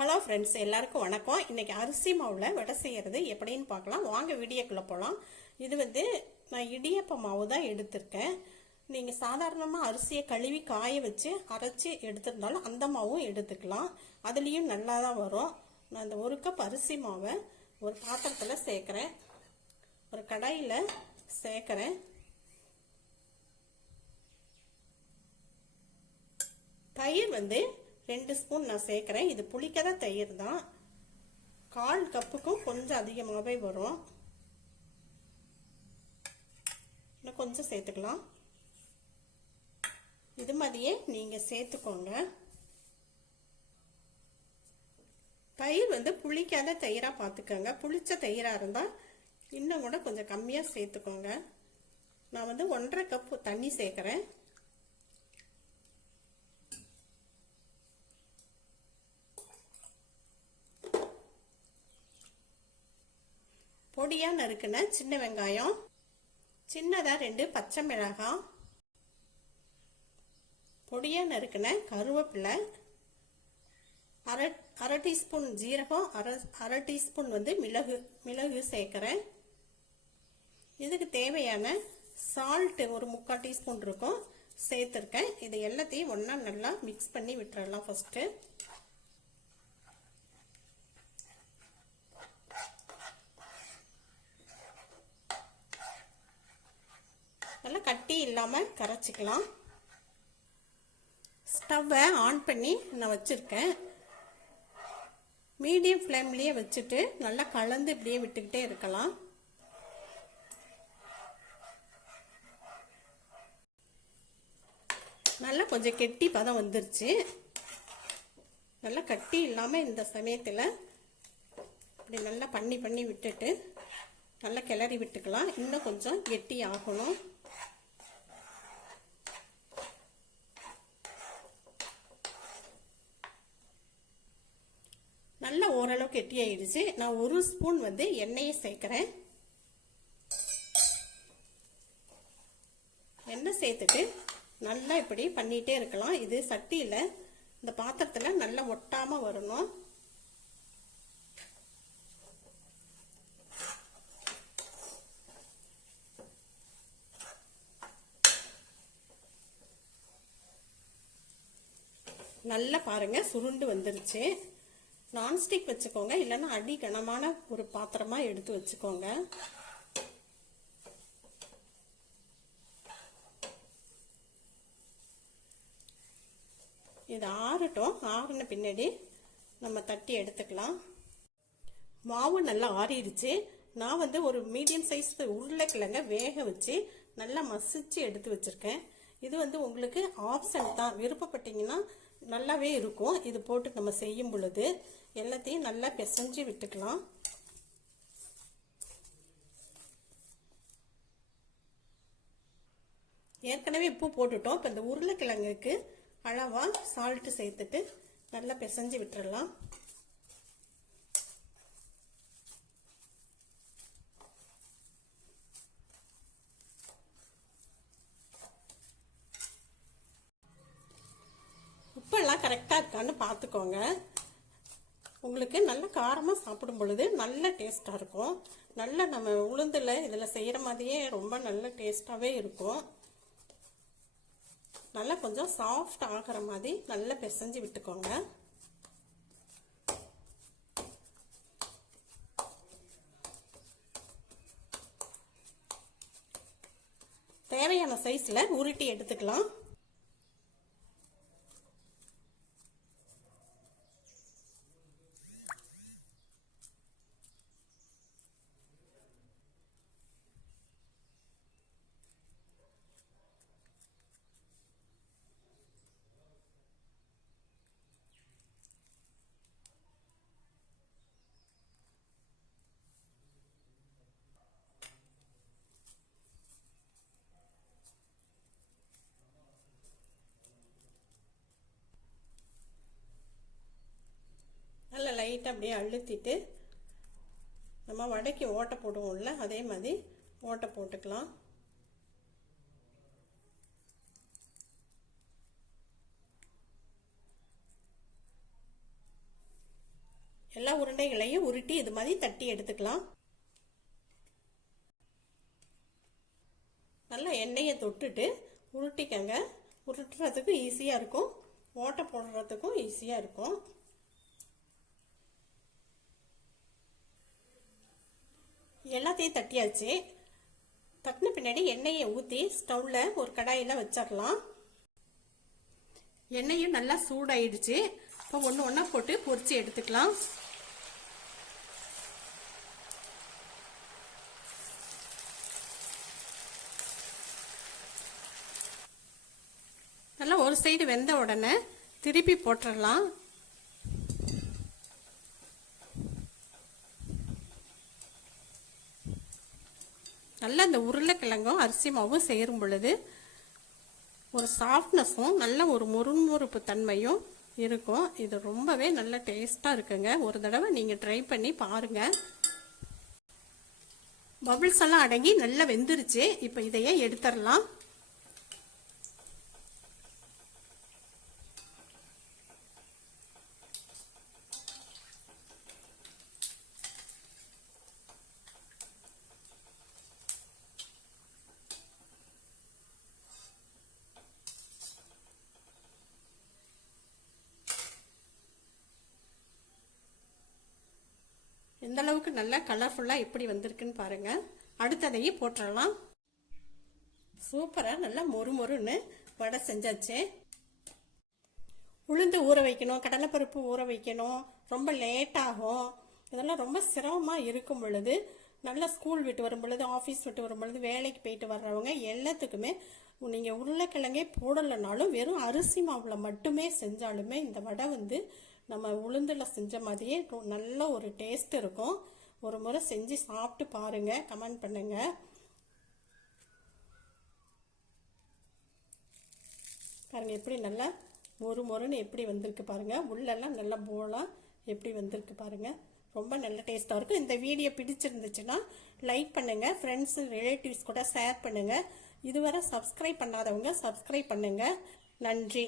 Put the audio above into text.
Hello friends, எல்லாருக்கும் வணக்கம். இன்னைக்கு அரிசி மாவில் வடை செய்கிறது எப்படின்னு பார்க்கலாம். வாங்க வீடியோக்குள்ளே போகலாம். இது நான் இடியப்ப மாவு தான் எடுத்திருக்கேன். நீங்கள் சாதாரணமாக அரிசியை கழுவி காய வச்சு அரைச்சி எடுத்திருந்தாலும் அந்த மாவும் எடுத்துக்கலாம். அதுலேயும் நல்லா தான் வரும். நான் இந்த 1 கப் அரிசி மாவை ஒரு பாத்திரத்தில் சேர்க்குறேன். ஒரு கடாயில் சேர்க்குறேன். தயிர் 2 ஸ்பூன் நான் சேர்க்குறேன். இது புளிக்காத தயிர் தான். 1/4 கப்புக்கும் கொஞ்சம் அதிகமாகவே வரும். இன்னும் கொஞ்சம் சேர்த்துக்கலாம். இது மாதிரியே நீங்கள் சேர்த்துக்கோங்க. தயிர் புளிக்காத தயிராக பார்த்துக்கோங்க. புளிச்ச தயிராக இருந்தால் இன்னும் கூட கொஞ்சம் கம்மியாக சேர்த்துக்கோங்க. நான் 1/2 கப்பு தண்ணி சேர்க்குறேன். பொடியாக நறுக்குன சின்ன வெங்காயம், சின்னதாக 2 பச்சை மிளகாய், பொடியாக நறுக்குன கருவேப்பிலை, அரை டீஸ்பூன் ஜீரகம், அரை டீஸ்பூன் மிளகு சேர்க்குறேன். இதுக்கு தேவையான சால்ட்டு ஒரு 3/4 டீஸ்பூன் இருக்கும் சேர்த்துருக்கேன். இது எல்லாத்தையும் ஒன்றா நல்லா மிக்ஸ் பண்ணி விட்டுறலாம். ஃபஸ்ட்டு நல்லா கட்டி இல்லாமல் கரைச்சிக்கலாம். ஸ்டவ்வை ஆன் பண்ணி நான் வச்சுருக்கேன். மீடியம் ஃப்ளேம்லேயே வச்சுட்டு நல்லா கலந்து இப்படியே விட்டுக்கிட்டே இருக்கலாம். நல்லா கொஞ்சம் கெட்டி பதம் வந்துருச்சு. நல்லா கட்டி இல்லாமல் இந்த சமயத்தில் இப்படி நல்லா பண்ணி விட்டுட்டு நல்லா கிளறி விட்டுக்கலாம். இன்னும் கொஞ்சம் கெட்டி ஆகணும். நல்லா ஓரளவுக்கு கெட்டி ஆயிடுச்சு. நான் 1 ஸ்பூன் எண்ணெயை சேர்க்கிறேன். எண்ணெய் சேர்த்துட்டு நல்லா இப்படி பண்ணிட்டே இருக்கலாம். இது சட்டியில் இந்த பாத்திரத்தில் நல்லா ஒட்டாமல் வரணும். நல்லா பாருங்க, சுருண்டு வந்துருச்சு. நான்ஸ்டிக் வச்சுக்கோங்க, இல்லைன்னா அடி கனமான ஒரு பாத்திரமா எடுத்து வச்சுக்கோங்க. இது ஆறட்டும். ஆறின பின்னாடி நம்ம தட்டி எடுத்துக்கலாம். மாவு நல்லா ஆறிடுச்சு. நான் ஒரு மீடியம் சைஸ் உருளைக்கிழங்க வேக வச்சு நல்லா மசிச்சு எடுத்து வச்சிருக்கேன். இது உங்களுக்கு ஆப்ஷன் தான். விருப்பப்பட்டீங்கன்னா நல்லாவே இருக்கும். இது போட்டு நம்ம செய்யும் பொழுது எல்லாத்தையும் நல்லா பிசைஞ்சு விட்டுக்கலாம். ஏற்கனவே உப்பு போட்டுட்டோம். இப்போ இந்த உருளைக்கிழங்குக்கு அளவா சால்ட்டு சேர்த்துட்டு நல்லா பிசைஞ்சு விட்டுறலாம். உப்பெல்லாம் கரெக்டாக இருக்கான்னு பார்த்துக்கோங்க. உங்களுக்கு நல்ல காரமாக சாப்பிடும் பொழுது நல்ல டேஸ்ட்டாக இருக்கும். நல்ல நம்ம உளுந்தில் இதில் செய்கிற மாதிரியே ரொம்ப நல்ல டேஸ்ட்டாகவே இருக்கும். நல்லா கொஞ்சம் சாஃப்ட் ஆகிற மாதிரி நல்லா பிசைஞ்சு விட்டுக்கோங்க. தேவையான சைஸில் உருட்டி எடுத்துக்கலாம். நல்லா லைட்டாக அப்படியே அழுத்திட்டு நம்ம வடைக்கு ஓட்டை போடுவோம்ல, அதே மாதிரி ஓட்டை போட்டுக்கலாம். எல்லா உருண்டைகளையும் உருட்டி இது மாதிரி தட்டி எடுத்துக்கலாம். நல்லா எண்ணெயை தொட்டுட்டு உருட்டிக்கங்க. உருட்டுறதுக்கு ஈஸியாக இருக்கும், ஓட்டை போடுறதுக்கும் ஈஸியாக இருக்கும். எல்லாத்தையும் தட்டியாச்சு. தட்டின பின்னாடி எண்ணெயை ஊற்றி ஸ்டவ்வில் ஒரு கடாயில் வச்சிடலாம். எண்ணெயும் நல்லா சூடாயிடுச்சு. இப்போ ஒன்று ஒன்றா போட்டு பொரிச்சு எடுத்துக்கலாம். நல்லா ஒரு சைடு வெந்த உடனே திருப்பி போட்டுடலாம். நல்லா இந்த உருளைக்கிழங்கும் அரிசி மாவும் சேரும் பொழுது ஒரு சாஃப்ட்னஸும் நல்ல ஒரு முறுமுறுப்பு தன்மையும் இருக்கும். இது ரொம்பவே நல்ல டேஸ்ட்டாக இருக்குங்க. ஒரு தடவை நீங்கள் ட்ரை பண்ணி பாருங்கள். பபிள்ஸ் எல்லாம் அடங்கி நல்லா வெந்துருச்சு. இப்போ இதையே எடுத்துடலாம். எந்த அளவுக்கு நல்லா கலர்ஃபுல்லாக எப்படி வந்திருக்குன்னு பாருங்க. அடுத்ததையும் போட்டுடலாம். சூப்பராக நல்லா மொறுமொறுன்னு வடை செஞ்சாச்சு. உளுந்து ஊற வைக்கணும், கடலைப்பருப்பு ஊற வைக்கணும், ரொம்ப லேட் ஆகும். இதெல்லாம் ரொம்ப சிரமமாக இருக்கும் பொழுது, நல்லா ஸ்கூல் விட்டு வரும் பொழுது, ஆஃபீஸ் விட்டு வரும் பொழுது, வேலைக்கு போயிட்டு வர்றவங்க எல்லாத்துக்குமே நீங்கள் உருளைக்கிழங்கே போடலைனாலும் வெறும் அரிசி மாவில் மட்டுமே செஞ்சாலுமே இந்த வடை வந்து நம்ம உளுந்தில் செஞ்ச மாதிரியே நல்ல ஒரு டேஸ்ட் இருக்கும். ஒரு முறை செஞ்சு சாப்பிட்டு பாருங்க, கமெண்ட் பண்ணுங்க. பாருங்க எப்படி நல்லா மொறுன்னு எப்படி வந்திருக்கு பாருங்க. உள்ளெல்லாம் நல்லா போலா எப்படி வந்திருக்கு பாருங்க. ரொம்ப நல்ல டேஸ்ட்டாக இருக்கும். இந்த வீடியோ பிடிச்சிருந்துச்சுன்னா லைக் பண்ணுங்க, ஃப்ரெண்ட்ஸ் ரிலேட்டிவ்ஸ் கூட ஷேர் பண்ணுங்க. இதுவரை சப்ஸ்கிரைப் பண்ணாதவங்க சப்ஸ்கிரைப் பண்ணுங்க. நன்றி.